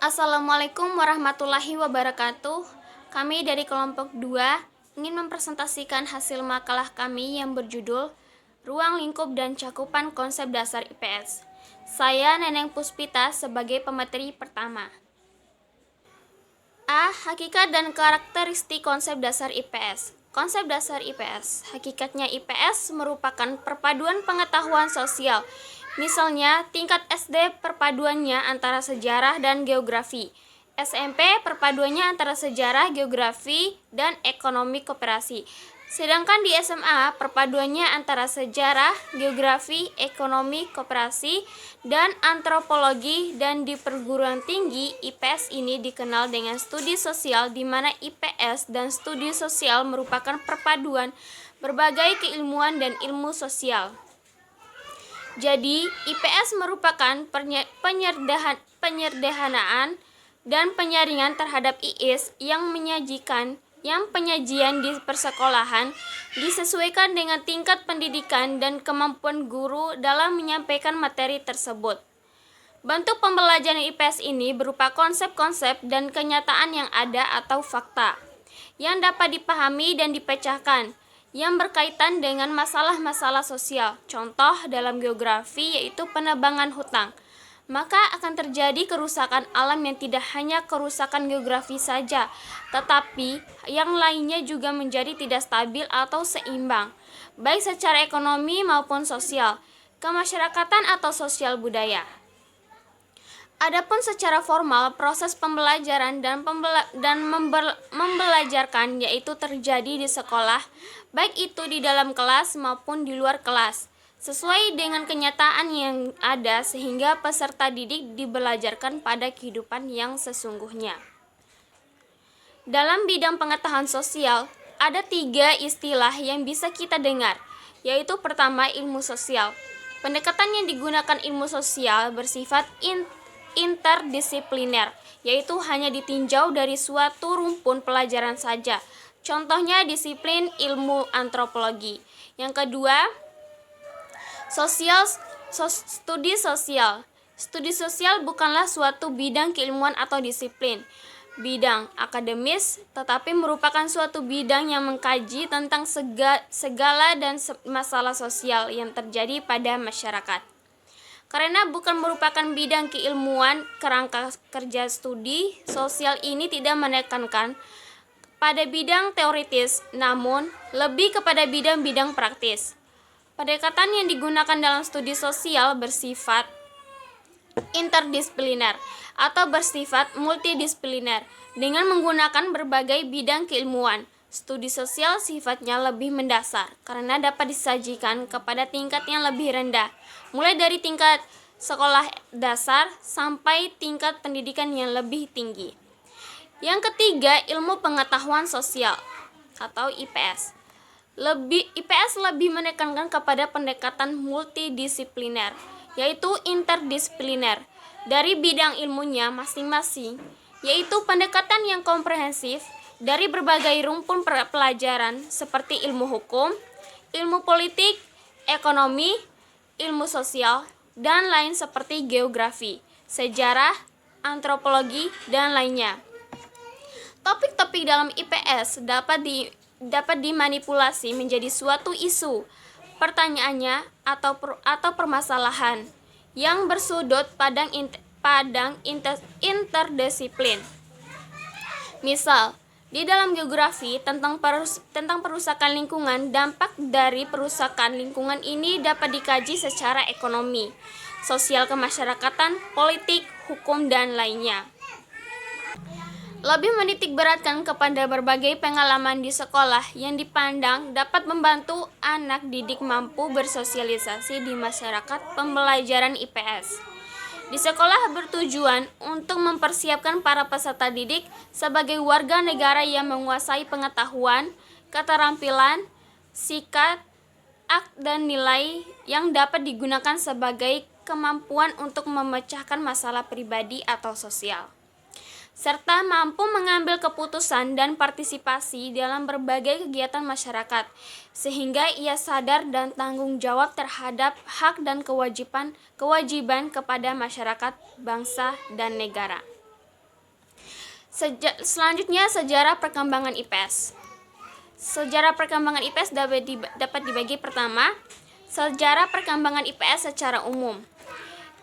Assalamualaikum warahmatullahi wabarakatuh. Kami dari kelompok 2 ingin mempresentasikan hasil makalah kami yang berjudul Ruang Lingkup dan Cakupan Konsep Dasar IPS. Saya Neneng Puspita sebagai pemateri pertama. A. Hakikat dan karakteristik konsep dasar IPS. Konsep dasar IPS. Hakikatnya IPS merupakan perpaduan pengetahuan sosial. Misalnya, tingkat SD perpaduannya antara sejarah dan geografi. SMP perpaduannya antara sejarah, geografi, dan ekonomi koperasi. Sedangkan di SMA perpaduannya antara sejarah, geografi, ekonomi koperasi, dan antropologi, dan di perguruan tinggi IPS ini dikenal dengan studi sosial, di mana IPS dan studi sosial merupakan perpaduan berbagai keilmuan dan ilmu sosial. Jadi, IPS merupakan penyederhanaan dan penyaringan terhadap IIS yang penyajian di persekolahan disesuaikan dengan tingkat pendidikan dan kemampuan guru dalam menyampaikan materi tersebut. Bentuk pembelajaran IPS ini berupa konsep-konsep dan kenyataan yang ada atau fakta yang dapat dipahami dan dipecahkan, yang berkaitan dengan masalah-masalah sosial. Contoh dalam geografi yaitu penebangan hutan. Maka akan terjadi kerusakan alam yang tidak hanya kerusakan geografi saja, tetapi yang lainnya juga menjadi tidak stabil atau seimbang, baik secara ekonomi maupun sosial, kemasyarakatan atau sosial budaya. Adapun secara formal, proses pembelajaran dan membelajarkan yaitu terjadi di sekolah, baik itu di dalam kelas maupun di luar kelas, sesuai dengan kenyataan yang ada sehingga peserta didik dibelajarkan pada kehidupan yang sesungguhnya. Dalam bidang pengetahuan sosial, ada 3 istilah yang bisa kita dengar, yaitu pertama ilmu sosial. Pendekatan yang digunakan ilmu sosial bersifat interdisipliner, yaitu hanya ditinjau dari suatu rumpun pelajaran saja. Contohnya disiplin ilmu antropologi. Yang kedua, studi sosial. Studi sosial bukanlah suatu bidang keilmuan atau disiplin bidang akademis, tetapi merupakan suatu bidang yang mengkaji tentang segala dan masalah sosial yang terjadi pada masyarakat. Karena bukan merupakan bidang keilmuan, kerangka kerja studi sosial ini tidak menekankan pada bidang teoritis, namun lebih kepada bidang-bidang praktis. Pendekatan yang digunakan dalam studi sosial bersifat interdisipliner atau bersifat multidisipliner dengan menggunakan berbagai bidang keilmuan. Studi sosial sifatnya lebih mendasar karena dapat disajikan kepada tingkat yang lebih rendah, mulai dari tingkat sekolah dasar sampai tingkat pendidikan yang lebih tinggi. Yang ketiga, ilmu pengetahuan sosial atau IPS. IPS lebih menekankan kepada pendekatan multidisipliner, yaitu interdisipliner dari bidang ilmunya masing-masing, yaitu pendekatan yang komprehensif dari berbagai rumpun pelajaran seperti ilmu hukum, ilmu politik, ekonomi, ilmu sosial, dan lain seperti geografi, sejarah, antropologi, dan lainnya. Topik-topik dalam IPS dapat dimanipulasi menjadi suatu isu, pertanyaannya atau permasalahan yang bersudut pandang interdisiplin. Misal, di dalam geografi tentang perusakan lingkungan, dampak dari perusakan lingkungan ini dapat dikaji secara ekonomi, sosial kemasyarakatan, politik, hukum, dan lainnya. Lebih menitik beratkan kepada berbagai pengalaman di sekolah yang dipandang dapat membantu anak didik mampu bersosialisasi di masyarakat. Pembelajaran IPS di sekolah bertujuan untuk mempersiapkan para peserta didik sebagai warga negara yang menguasai pengetahuan, keterampilan, sikap, dan nilai yang dapat digunakan sebagai kemampuan untuk memecahkan masalah pribadi atau sosial, serta mampu mengambil keputusan dan partisipasi dalam berbagai kegiatan masyarakat, sehingga ia sadar dan tanggung jawab terhadap hak dan kewajiban kepada masyarakat, bangsa, dan negara. Selanjutnya, sejarah perkembangan IPS. Sejarah perkembangan IPS dapat dibagi pertama, sejarah perkembangan IPS secara umum.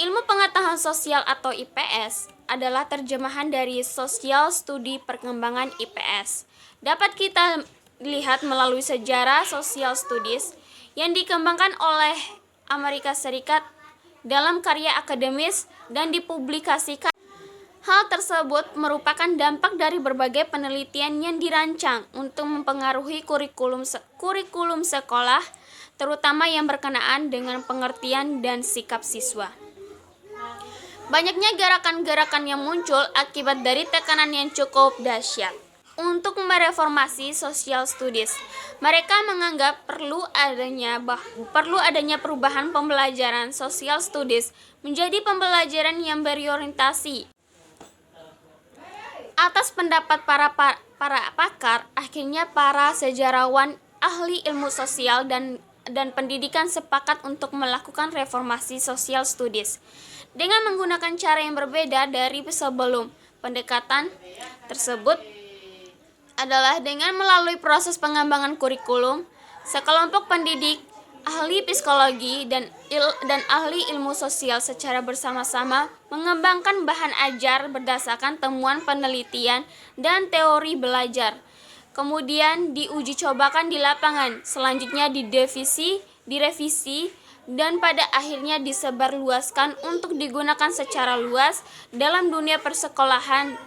Ilmu pengetahuan sosial atau IPS adalah terjemahan dari Social Study Perkembangan IPS. Dapat kita lihat melalui sejarah Social Studies yang dikembangkan oleh Amerika Serikat dalam karya akademis dan dipublikasikan. Hal tersebut merupakan dampak dari berbagai penelitian yang dirancang untuk mempengaruhi kurikulum sekolah, terutama yang berkenaan dengan pengertian dan sikap siswa. Banyaknya gerakan-gerakan yang muncul akibat dari tekanan yang cukup dahsyat untuk mereformasi social studies. Mereka menganggap perlu adanya perubahan pembelajaran social studies menjadi pembelajaran yang berorientasi atas pendapat para pakar. Akhirnya para sejarawan, ahli ilmu sosial dan pendidikan sepakat untuk melakukan reformasi social studies dengan menggunakan cara yang berbeda dari sebelum. Pendekatan tersebut adalah dengan melalui proses pengembangan kurikulum. Sekelompok pendidik, ahli psikologi dan ahli ilmu sosial secara bersama-sama mengembangkan bahan ajar berdasarkan temuan penelitian dan teori belajar. Kemudian diuji cobakan di lapangan, selanjutnya direvisi dan pada akhirnya disebarluaskan untuk digunakan secara luas dalam dunia persekolahan.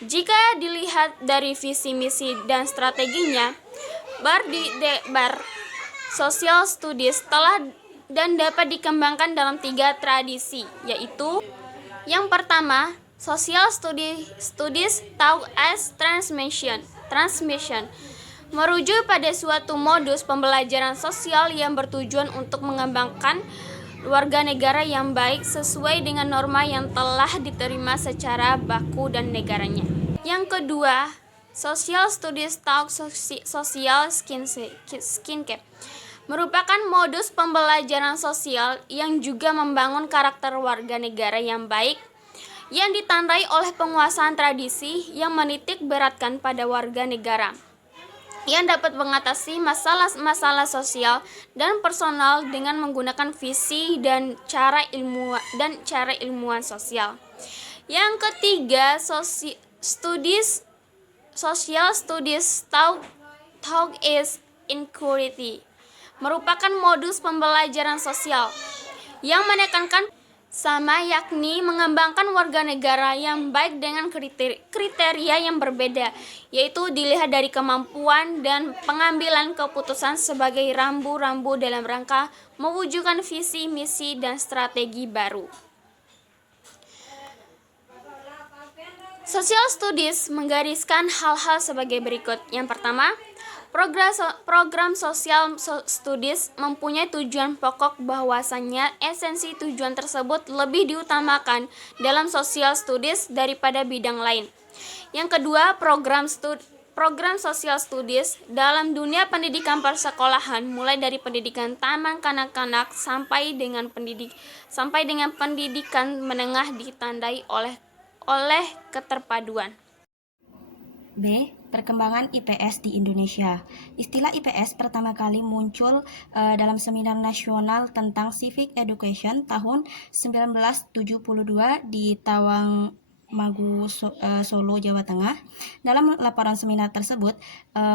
Jika dilihat dari visi misi dan strateginya, Social Studies telah dan dapat dikembangkan dalam 3 tradisi, yaitu yang pertama, Social Studies taught as transmission, merujuk pada suatu modus pembelajaran sosial yang bertujuan untuk mengembangkan warga negara yang baik sesuai dengan norma yang telah diterima secara baku dan negaranya. Yang kedua, Social Studies taught social skincare, merupakan modus pembelajaran sosial yang juga membangun karakter warga negara yang baik yang ditandai oleh penguasaan tradisi yang menitik beratkan pada warga negara yang dapat mengatasi masalah sosial dan personal dengan menggunakan visi dan cara ilmuwan sosial. Yang ketiga, Social Studies taught is inequality, merupakan modus pembelajaran sosial yang menekankan sama, yakni mengembangkan warga negara yang baik dengan kriteria yang berbeda, yaitu dilihat dari kemampuan dan pengambilan keputusan sebagai rambu-rambu dalam rangka mewujudkan visi, misi, dan strategi baru. Social Studies menggariskan hal-hal sebagai berikut. Yang pertama, program Social Studies mempunyai tujuan pokok bahwasannya esensi tujuan tersebut lebih diutamakan dalam Social Studies daripada bidang lain. Yang kedua, program Social Studies dalam dunia pendidikan persekolahan mulai dari pendidikan taman kanak-kanak sampai dengan pendidikan menengah ditandai oleh keterpaduan. B. Perkembangan IPS di Indonesia. Istilah IPS pertama kali muncul dalam Seminar Nasional tentang Civic Education tahun 1972 di Tawangmangu, Solo, Jawa Tengah. Dalam laporan seminar tersebut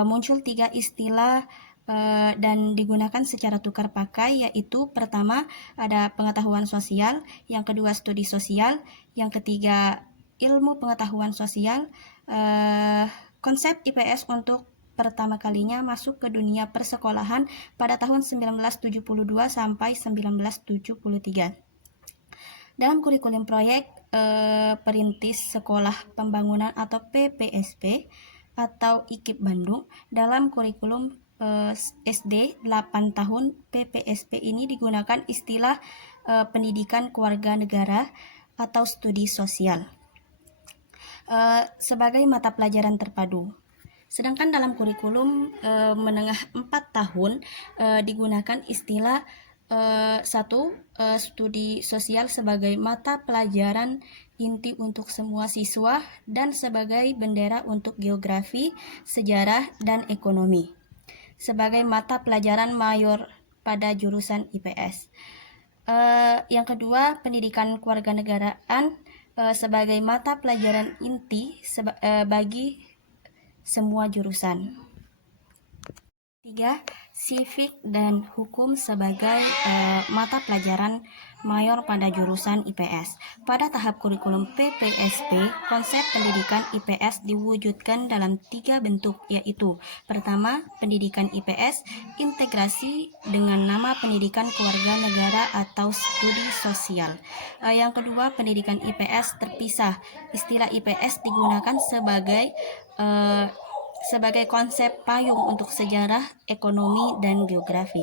muncul 3 istilah dan digunakan secara tukar pakai, yaitu pertama ada pengetahuan sosial, yang kedua studi sosial, yang ketiga ilmu pengetahuan sosial. Konsep IPS untuk pertama kalinya masuk ke dunia persekolahan pada tahun 1972 sampai 1973. Dalam kurikulum proyek Perintis Sekolah Pembangunan atau PPSP atau IKIP Bandung, dalam kurikulum SD 8 tahun PPSP ini digunakan istilah pendidikan kewarganegaraan atau studi sosial sebagai mata pelajaran terpadu. Sedangkan dalam kurikulum menengah 4 tahun digunakan istilah studi sosial sebagai mata pelajaran inti untuk semua siswa dan sebagai bendera untuk geografi, sejarah, dan ekonomi sebagai mata pelajaran mayor pada jurusan IPS. Yang kedua, pendidikan kewarganegaraan sebagai mata pelajaran inti bagi semua jurusan. 3. Civic dan hukum sebagai mata pelajaran mayor pada jurusan IPS. Pada tahap kurikulum PPSP, konsep pendidikan IPS diwujudkan dalam 3 bentuk, yaitu pertama, pendidikan IPS integrasi dengan nama pendidikan kewarganegara atau studi sosial. Yang kedua, pendidikan IPS terpisah. Istilah IPS digunakan sebagai konsep payung untuk sejarah, ekonomi, dan geografi.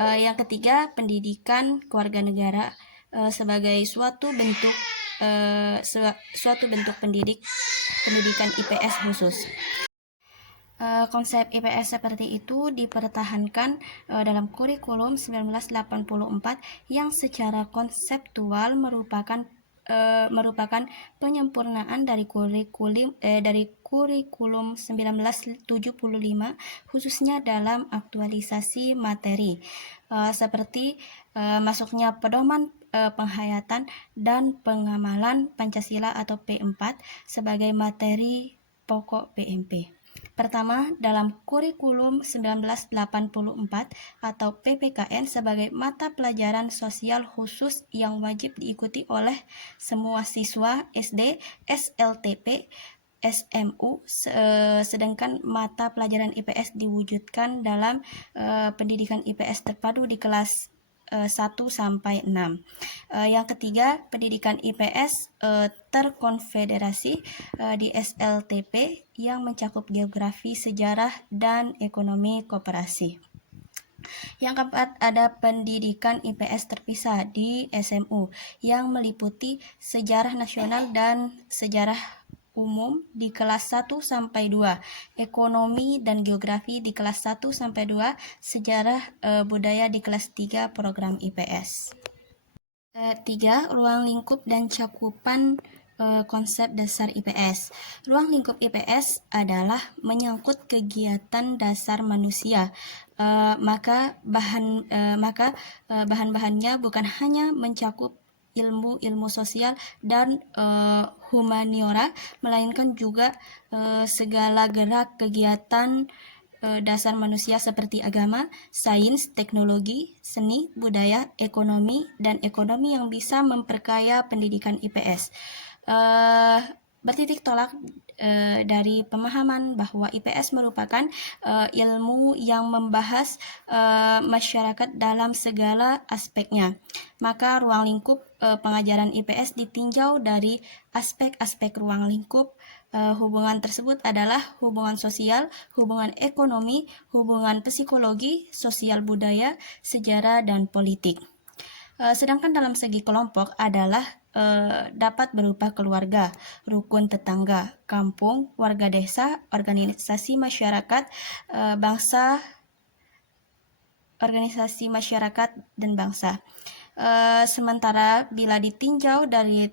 Yang ketiga, pendidikan kewarganegara sebagai suatu bentuk pendidikan IPS khusus. Konsep IPS seperti itu dipertahankan dalam kurikulum 1984 yang secara konseptual merupakan penyempurnaan dari kurikulum 1975, khususnya dalam aktualisasi materi seperti masuknya pedoman penghayatan dan pengamalan Pancasila atau P4 sebagai materi pokok PMP. Pertama, dalam kurikulum 1984 atau PPKN sebagai mata pelajaran sosial khusus yang wajib diikuti oleh semua siswa SD, SLTP, SMU, sedangkan mata pelajaran IPS diwujudkan dalam pendidikan IPS terpadu di kelas 1 sampai 6. Yang ketiga, pendidikan IPS terkonfederasi di SLTP yang mencakup geografi, sejarah, dan ekonomi koperasi. Yang keempat, ada pendidikan IPS terpisah di SMU yang meliputi sejarah nasional dan sejarah umum di kelas 1 sampai 2, ekonomi dan geografi di kelas 1 sampai 2, sejarah budaya di kelas 3 program IPS. 3. Ruang lingkup dan cakupan konsep dasar IPS. Ruang lingkup IPS adalah menyangkut kegiatan dasar manusia, maka bahan-bahannya bukan hanya mencakup ilmu sosial dan humaniora, melainkan juga segala gerak kegiatan dasar manusia seperti agama, sains, teknologi, seni, budaya, ekonomi, dan ekonomi yang bisa memperkaya pendidikan IPS. Bertitik tolak dari pemahaman bahwa IPS merupakan ilmu yang membahas masyarakat dalam segala aspeknya. Maka ruang lingkup pengajaran IPS ditinjau dari aspek-aspek ruang lingkup. Hubungan tersebut adalah hubungan sosial, hubungan ekonomi, hubungan psikologi, sosial budaya, sejarah, dan politik. Sedangkan dalam segi kelompok adalah dapat berupa keluarga, rukun tetangga, kampung, warga desa, organisasi masyarakat, organisasi masyarakat dan bangsa. Sementara bila ditinjau dari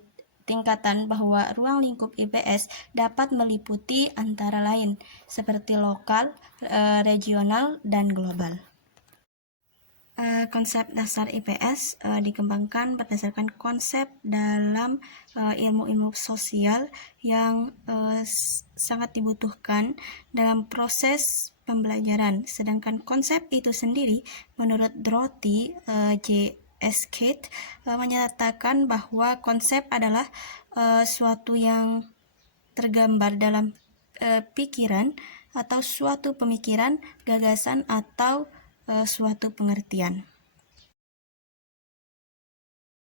tingkatan bahwa ruang lingkup IPS dapat meliputi antara lain seperti lokal, regional, dan global. Konsep dasar IPS dikembangkan berdasarkan konsep dalam ilmu-ilmu sosial yang sangat dibutuhkan dalam proses pembelajaran. Sedangkan konsep itu sendiri menurut Dorothy J. Skate menyatakan bahwa konsep adalah suatu yang tergambar dalam pikiran atau suatu pemikiran, gagasan, atau suatu pengertian.